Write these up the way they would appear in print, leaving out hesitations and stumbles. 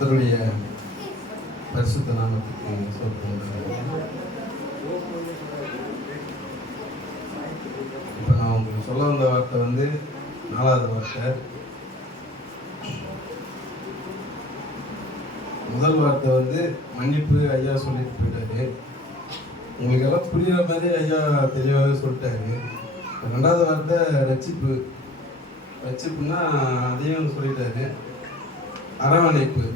கர்த்தருடைய பரிசுத்த நாமத்துக்கு சொல்லுங்கள். இப்போ நான் உங்களுக்கு சொல்ல வந்த வார்த்தை வந்து 4வது வார்த்தை. முதல் வார்த்தை வந்து மன்னிப்பு. ஐயா சொல்லிட்டு போயிட்டாரு. உங்களுக்கு எல்லாம் புரியுற மாதிரி ஐயா தெளிவாகவே சொல்லிட்டாரு. 2வது வார்த்தை ரட்சிப்பு. ரட்சிப்புன்னா அதையும் சொல்லிட்டாரு. அரவணைப்பு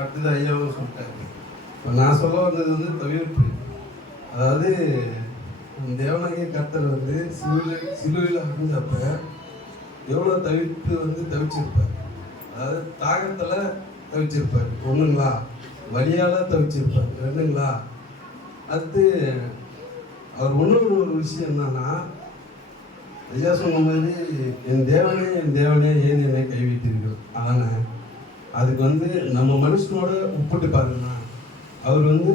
அடுத்தது ஐயாவும் சொல்லிட்டாரு. இப்போ நான் சொல்ல வந்தது வந்து தவிர்ப்பு. அதாவது தேவனாகிய கர்த்தர் வந்து சிலுவையில் அடைஞ்சப்ப எவ்வளோ தவிர்ப்பு வந்து தவிச்சிருப்பார். அதாவது தாகத்தில் தவிச்சிருப்பார் ஒன்றுங்களா, வலியால் தவிச்சிருப்பார் 2ங்களா. அடுத்து அவர் ஒரு விஷயம் என்னன்னா, ஐயா சொன்ன மாதிரி என் தேவனே ஏன் என்னை கைவிட்டீர்கள். அதானே அதுக்கு வந்து நம்ம மனுஷனோட ஒப்பிட்டு பாருங்கன்னா, அவர் வந்து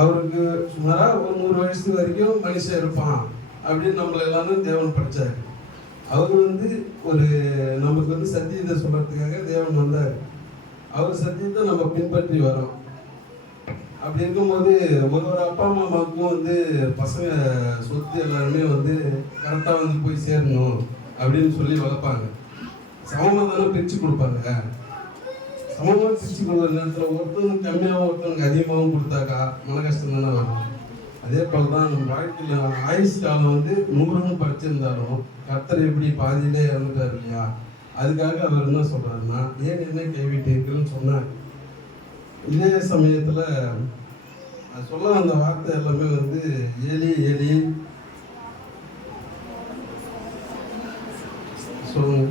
அவருக்கு சுமாராக ஒரு 100 வயசு வரைக்கும் மனுஷன் இருப்பான் அப்படின்னு நம்மளை எல்லாரும் தேவன் படித்தார். அவர் வந்து ஒரு நமக்கு வந்து சத்தியத்தை சொல்கிறதுக்காக தேவன் வந்தார். அவர் சத்தியத்தை நம்ம பின்பற்றி வரோம். அப்படி இருக்கும்போது ஒரு அப்பா அம்மாவுக்கும் வந்து பசங்க சொத்து எல்லாருமே வந்து கரெக்டாக வந்து போய் சேரணும் அப்படின்னு சொல்லி வளர்ப்பாங்க. சமமாக தானே பிரித்து கொடுப்பாங்க. சமமாக பிரித்து கொடுக்குற நேரத்தில் ஒருத்தவங்க கம்மியாகவும் ஒருத்தவங்க அதிகமாகவும் கொடுத்தாக்கா மன கஷ்டம் தானே வரும். அதே போல் தான் நம்ம வாழ்க்கையில் ஆயுஷ் காலம் வந்து 100ன்னு படிச்சிருந்தாலும் கர்த்தர் எப்படி பாதியிலே இறந்துட்டார் இல்லையா. அதுக்காக அவர் என்ன சொல்கிறாருன்னா, ஏன் என்ன கைவிட்டீர்கள்னு சொன்னார். இதே சமயத்தில் அது சொல்ல அந்த வார்த்தை எல்லாமே வந்து ஏலி சொல்லுங்க.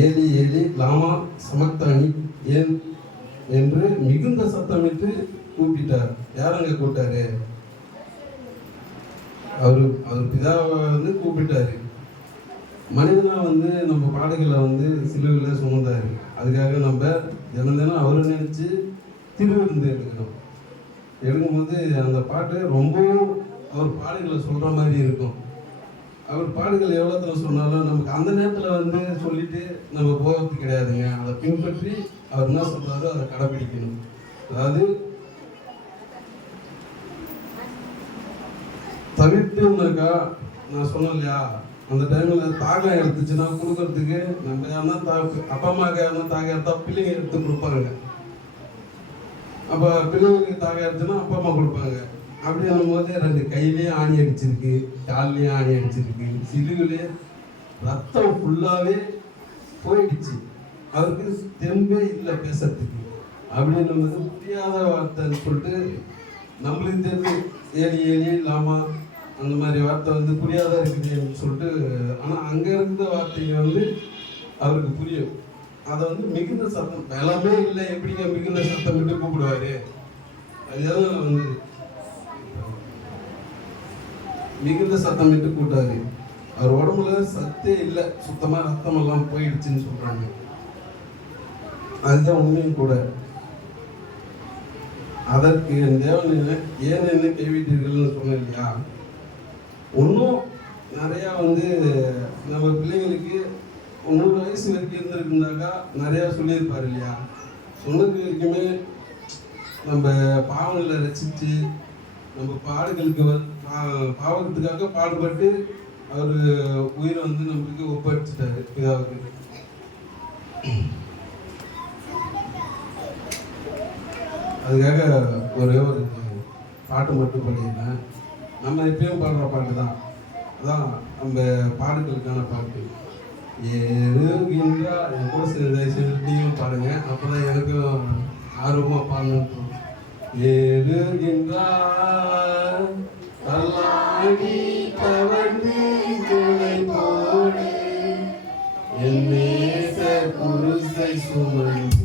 ஏலி லாமா சமக்தானி ஏன் என்று மிகுந்த சத்தமிட்டு கூப்பிட்டார். யாரங்க கூப்பிட்டாரு? அவர் பிதாவை வந்து கூப்பிட்டாரு. மனிதனா வந்து நம்ம பாடுகளை வந்து சிலுவையில் சுமந்தாரு. அதுக்காக நம்ம தினம் அவரை நினைச்சு திருவிருந்து எடுக்கும்போது அந்த பாட்டு ரொம்பவும் அவர் பாடுகளை சொல்ற மாதிரி இருக்கும். அவர் பாடுகள் எவ்வளோத்துல சொன்னாலும் நமக்கு அந்த நேரத்தில் வந்து சொல்லிட்டு நம்ம போகிறது கிடையாதுங்க. அதை பின்பற்றி அவர் என்ன சொல்றாரோ அதை கடைபிடிக்கணும். அதாவது தவிர்த்துனாக்கா, நான் சொன்னேன் இல்லையா, அந்த டைமில் தாகம் எடுத்துச்சுன்னா கொடுக்கறதுக்கு நம்ம யாருன்னா அப்பா அம்மாவுக்கு யாருன்னா தாகம் எடுத்தா பிள்ளைங்க எடுத்து கொடுப்பாங்க. அப்போ பிள்ளைங்களுக்கு தாகம் எடுத்துன்னா அப்பா அம்மா கொடுப்பாங்க. அப்படி வரும்போது 2 கையிலையும் ஆணி அடிச்சிருக்கு, கால்லையும் ஆணி அடிச்சிருக்கு, சிலுவிலே ரத்தம் ஃபுல்லாகவே போயிடுச்சு. அவருக்கு தெம்பே இல்லை பேசுறதுக்கு. அப்படின்னு வந்து புரியாத வார்த்தைன்னு சொல்லிட்டு நம்மளுக்கு தெரிஞ்சு ஏலி லாமா அந்த மாதிரி வார்த்தை வந்து புரியாத இருக்குதுன்னு சொல்லிட்டு, ஆனால் அங்கே இருந்த வார்த்தைங்க வந்து அவருக்கு புரியும். அதை வந்து மிகுந்த சத்தம் எல்லாமே இல்லை, எப்படிங்க மிகுந்த சத்தம் விட்டு கூப்பிடுவாரு. அதுதான் வந்து மிகுந்த சத்தமிட்டு கூட்டாரு. அவர் உடம்புல சத்தே இல்லை, சுத்தமாக ரத்தம் எல்லாம் போயிடுச்சுன்னு சொல்றாங்க. அதுதான் உண்மையும் கூட. அதற்கு என் தேவன் ஏன் என்ன கைவிட்டீர்கள்னு சொன்னேன் இல்லையா. இன்னும் நிறையா வந்து நம்ம பிள்ளைங்களுக்கு 100 வயசு வரைக்கும் இருந்திருக்குனாக்கா நிறையா சொல்லியிருப்பார் இல்லையா. சொன்னது வரைக்குமே நம்ம பாவங்களை ரசித்து நம்ம பாடுகளுக்கு பாவத்துக்காக பாடுபட்டு அவர் உயிரை வந்து நம்மளுக்கு ஒப்படைச்சிட்டாரு பிதாவுக்கு. அதுக்காக ஒரே ஒரு பாட்டு மட்டும் பாடியிருந்தேன். நம்ம எப்பயும் பாடுற பாட்டு தான். அதான் நம்ம பாடுகளுக்கான பாட்டு. ஏறுகின்றார் என் கூட நீங்களும் பாடுங்க, அப்போதான் எனக்கும் ஆர்வமாக பாடணும். ஏறுகின்றார் தள்ளாடி தவழ்ந்து துணை போடு என் நேச குருசை சுமந்து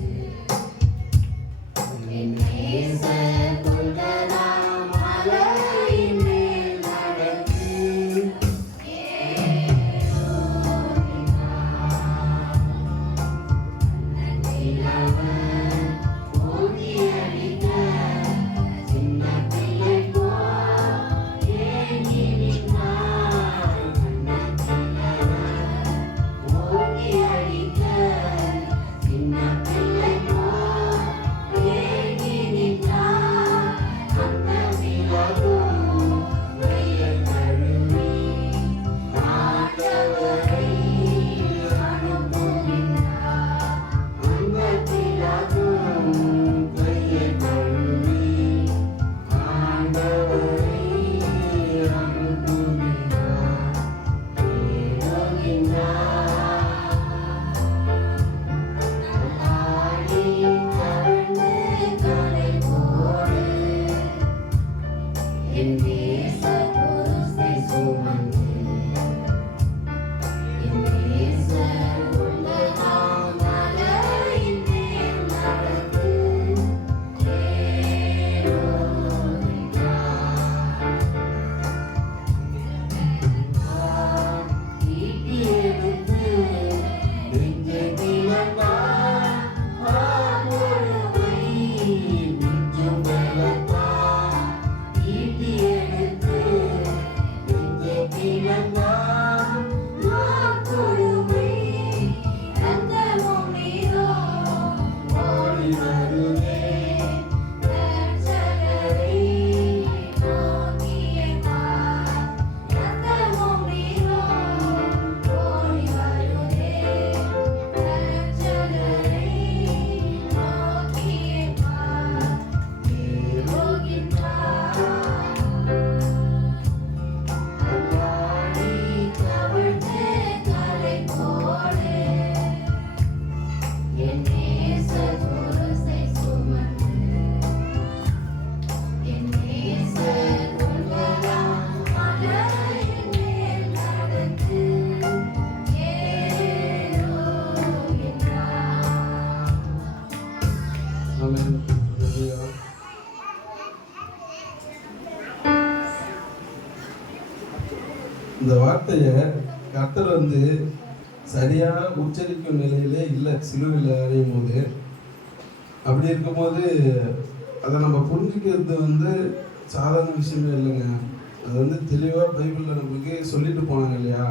வார்த்தையை கர்த்தர் வந்து சரியா உச்சரிக்கும் நிலையிலே இல்லை சிலுவையில் அறையும் போது. அப்படி இருக்கும்போது அதை நம்ம புரிஞ்சுக்கிறது வந்து சாதாரண விஷயமே இல்லைங்க. அது வந்து தெளிவாக பைபிளில் நம்மளுக்கு சொல்லிட்டு போனாங்க இல்லையா,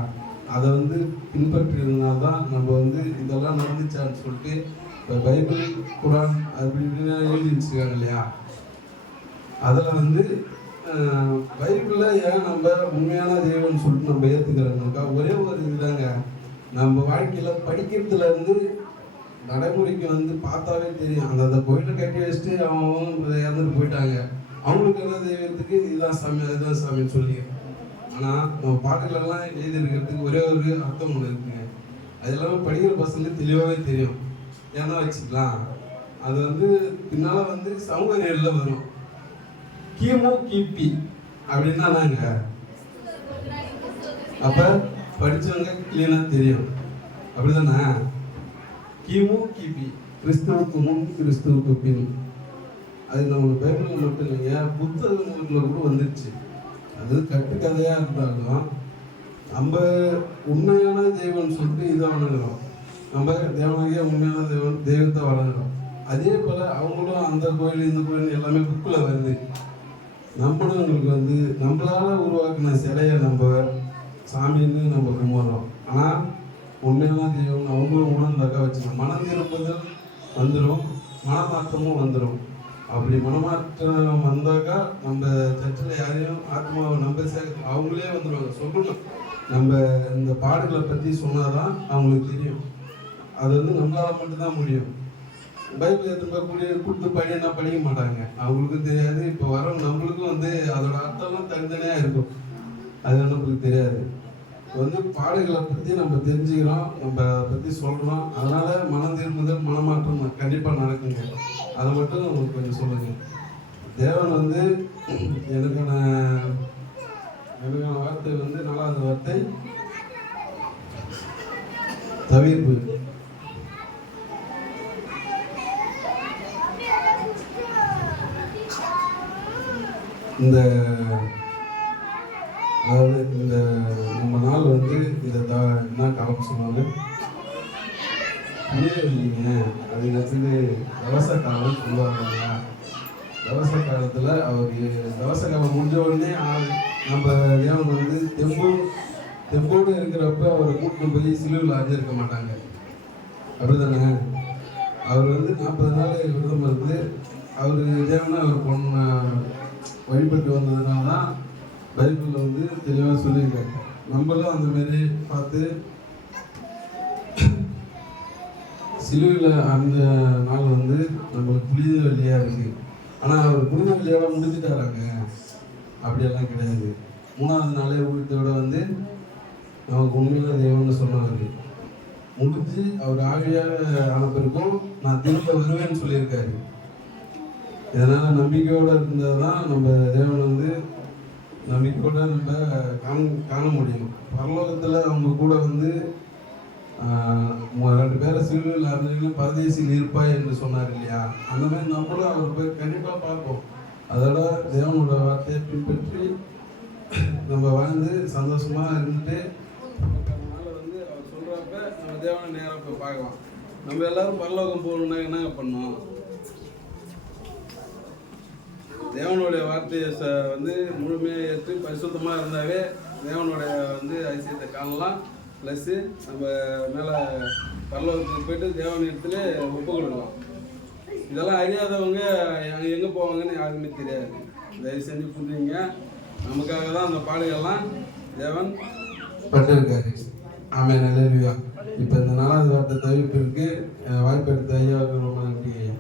அதை வந்து பின்பற்றிருந்தால்தான் நம்ம வந்து இதெல்லாம் நடந்துச்சான்னு சொல்லிட்டு இப்போ பைபிள் குரான் அப்படி இப்படின்னு எழுதி வச்சுருக்காங்க இல்லையா. அதில் வந்து பைபிளில் ஏன் நம்ம உண்மையான தெய்வம்னு சொல்லிட்டு நம்ம ஏற்றுக்கிறோம்னாக்கா ஒரே ஒரு இதுதாங்க, நம்ம வாழ்க்கையில் படிக்கிறதுல இருந்து நடைமுறைக்கு வந்து பார்த்தாவே தெரியும். அந்த கோயிலை கட்டி வச்சுட்டு அவங்க இறந்துட்டு போயிட்டாங்க, அவங்களுக்கு என்ன தெய்வத்துக்கு இதுதான் சாமி அதுதான் சாமின்னு சொல்லி. ஆனால் நம்ம பாட்டுகளெல்லாம் எழுதியிருக்கிறதுக்கு ஒரே ஒரு அர்த்தம் ஒன்று இருக்குங்க. அது எல்லாமே படிக்கிற பசங்களுக்கு தெளிவாகவே தெரியும். ஏன்னா வச்சுக்கலாம், அது வந்து பின்னால் வந்து சமூகறியலில் வரும். கிமு கிபி அப்படின்னா நாங்க அப்போ படித்தவங்க கிளீனாக தெரியும், அப்படிதானே? கிமு கிபி, கிறிஸ்துவுக்கு முன் கிறிஸ்துவுக்கு பின். அது நம்மளுக்கு பைபிளில் மட்டும் இல்லைங்க, புத்தக நூல்களில் கூட வந்துடுச்சு. அது கட்டுக்கதையாக இருந்தாலும் நம்ம உண்மையான தெய்வம்னு சொல்லிட்டு இதை வணங்குறோம். நம்ம தேவனாகிய உண்மையான தெய்வத்தை வணங்குறோம். அதே போல் அவங்களும் அந்த கோயில் இந்த கோயில் எல்லாமே புக்கில் வருது. நம்மளும் உங்களுக்கு வந்து நம்மளால் உருவாக்கின சிலையை நம்ம சாமின்னு நம்ம கும்பிட்றோம். ஆனால் உண்மையான தெய்வம் அவங்களும் உணர்ந்தாக்கா வச்சுக்கணும். மனம் திரும்புதல் வந்துடும், மனமாற்றமும் வந்துடும். அப்படி மனமாற்றம் வந்தாக்கா நம்ம சர்ச்சில் யாரையும் ஆத்மாவை நம்ம அவங்களே வந்துடுவாங்க. சொல்லணும், நம்ம இந்த பாடல்களை பற்றி சொன்னாதான் அவங்களுக்கு தெரியும். அது வந்து நம்மளால் மட்டும்தான் முடியும். பைபிள் எடுத்து கொடுத்து படினா படிக்க மாட்டாங்க, அவங்களுக்கும் தெரியாது. இப்போ வர நம்மளுக்கும் வந்து அதோட அர்த்தம்லாம் தனித்தனியாக இருக்கும், அது நம்மளுக்கு தெரியாது. வந்து பாடல்களை பற்றி நம்ம தெரிஞ்சுக்கிறோம், நம்ம அதை பற்றி சொல்கிறோம். அதனால் மனம் திரும்புதல் மனமாற்றம் கண்டிப்பாக நடக்குங்க. அதை மட்டும் உங்களுக்கு கொஞ்சம் சொல்லுங்கள். தேவன் வந்து எனக்கான வார்த்தை வந்து 4வது வார்த்தை தவிர்ப்பு. இந்த அதாவது இந்த நம்ம நாள் வந்து இதை என்ன காலம் சொன்னாங்க இல்லைங்க, அது வந்து தவச காலம் சொல்லுவாங்க. தவச காலத்தில் அவர் தவச காலம் முடிஞ்ச உடனே நம்ம தேவன் வந்து தெம்போடு இருக்கிறப்ப அவரை கூட்டிட்டு போய் சிலுவையில் அடைஞ்சிருக்க மாட்டாங்க, அப்படிதானே? அவர் வந்து 40 நாள் விரதம் இருந்து அவர் தேவனை அவர் பொண்ணு வழிபட்டு வந்ததுனால தான் பைபிளில் வந்து தெளிவாக சொல்லியிருக்காரு. நம்மளும் அந்த மாரி பார்த்து சிலுவையில் அந்த நாள் வந்து நம்மளுக்கு புனித வெள்ளியாக இருக்குது. ஆனால் அவர் புனித வெள்ளியோட முடிஞ்சுட்டாராங்க, அப்படியெல்லாம் கிடையாது. 3வது நாளே ஊழியத்தோட வந்து நமக்கு உண்மையில தெய்வம்னு சொன்னார். முடிஞ்சு அவர் ஆவியாக ஆனப்பிற்கும் நான் திரும்ப வருவேன்னு சொல்லியிருக்காரு. இதனால் நம்பிக்கையோடு இருந்தால் தான் நம்ம தேவனை வந்து நம்பிக்கையோடு நம்ம காண முடியும். பரலோகத்தில் அவங்க கூட வந்து 2 பேரை சிலுவையில் அறைஞ்சிலும் பரதேசியில் இருப்பாய் என்று சொன்னார் இல்லையா, அந்த மாதிரி நம்மளும் அவர் போய் கண்டிப்பாக பார்ப்போம். அதோட தேவனோட வார்த்தையை பின்பற்றி நம்ம வாழ்ந்து சந்தோஷமாக இருந்துட்டு அதனால் வந்து அவர் சொல்கிறப்ப நம்ம தேவனை நேராக போய் பார்க்கலாம். நம்ம எல்லோரும் பரலோகம் போகணுன்னா என்ன பண்ணோம்? தேவனுடைய வார்த்தையை வந்து முழுமையாக ஏற்று பரிசுத்தமாக இருந்தாவே தேவனுடைய வந்து அதிசயத்தை காணலாம். ப்ளஸ்ஸு நம்ம மேலே பரலோகத்துக்கு போய்ட்டு தேவன் இடத்துல ஒப்பு கொடுக்கலாம். இதெல்லாம் அறியாதவங்க எங்கே போவாங்கன்னு யாருமே தெரியாது. தயவு செஞ்சு புரிஞ்சுங்க. நமக்காக தான் அந்த பாடுகள்லாம் தேவன் பட்டிருக்காரு. ஆமென், அல்லேலூயா. இப்போ இந்த 4வது வார்த்தை தவிர்ப்பிற்கு வாய்ப்பு எடுத்த ஐயாவுக்கு ரொம்ப நன்றி ஐயா.